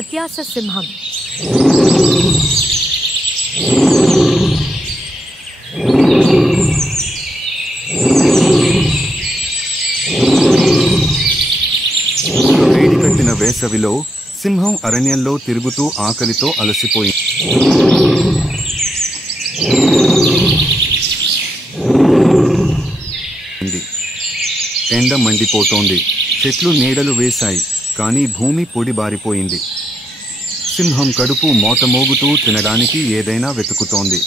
అత్యాస సింహం. వేడికట్టిన వేసవిలో సింహం అరణ్యంలో తిరుగుతూ ఆకలితో అలసిపోయింది. ఎండ మండిపోతోంది. చెట్లు నీడలు వేశాయి, కానీ భూమి పొడిబారిపోయింది. సింహం కడుపు మోతమోగుతూ తినడానికి ఏదైనా వెతుకుతోంది.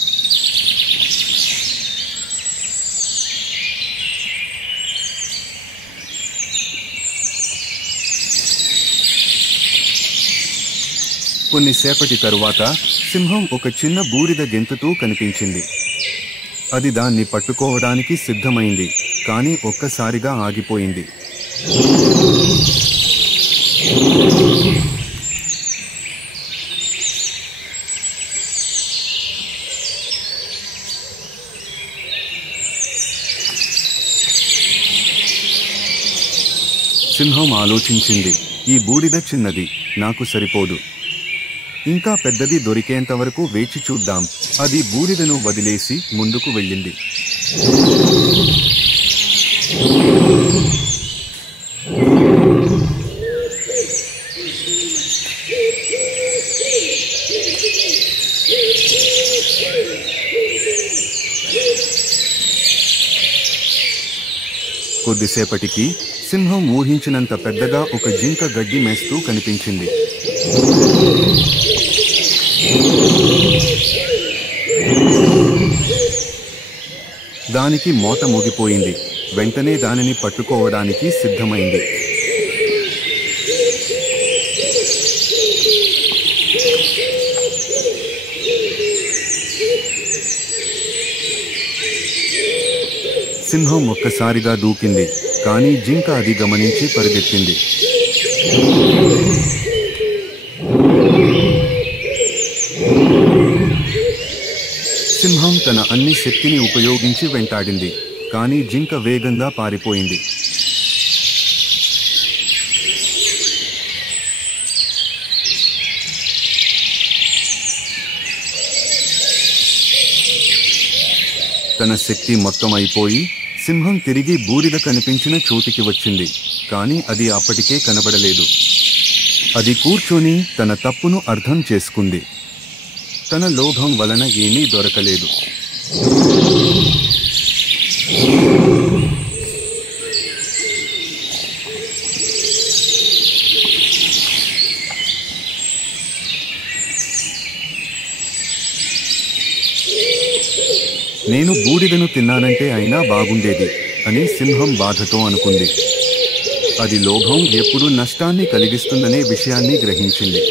కొన్నిసేపటి తరువాత సింహం ఒక చిన్న బూడిద గెంతుతూ కనిపించింది. అది దాన్ని పట్టుకోవడానికి సిద్ధమైంది, కానీ ఒక్కసారిగా ఆగిపోయింది. సింహం ఆలోచించింది, ఈ బూడిద చిన్నది, నాకు సరిపోదు. ఇంకా పెద్దది దొరికేంతవరకు వేచి చూద్దాం. అది బూడిదను వదిలేసి ముందుకు వెళ్ళింది. కొద్దిసేపటికి సింహం ఊహించినంత పెద్దగా ఒక జింక గడ్డి మేస్తూ కనిపించింది. దానికి మోత మోగిపోయింది. వెంటనే దానిని పట్టుకోవడానికి సిద్ధమైంది. సింహం ఒక్కసారిగా దూకింది, కానీ జింక అది గమనించి పరిగెత్తింది. సింహం తన అన్ని శక్తిని ఉపయోగించి వెంటాడింది, కానీ జింక వేగంగా పారిపోయింది. తన శక్తి మొత్తం అయిపోయి సింహం తిరిగి బూడిద కనిపించిన చోటికి వచ్చింది, కానీ అది అప్పటికే కనబడలేదు. అది కూర్చొని తన తప్పును అర్థం చేసుకుంది. తన లోభం వలన ఏమీ దొరకలేదు. నేను బూడిదను తిన్నానంటే అయినా బాగుండేది అని సింహం బాధతో అనుకుంది. అది లోభం ఎప్పుడూ నష్టాన్ని కలిగిస్తుందనే విషయాన్ని గ్రహించింది.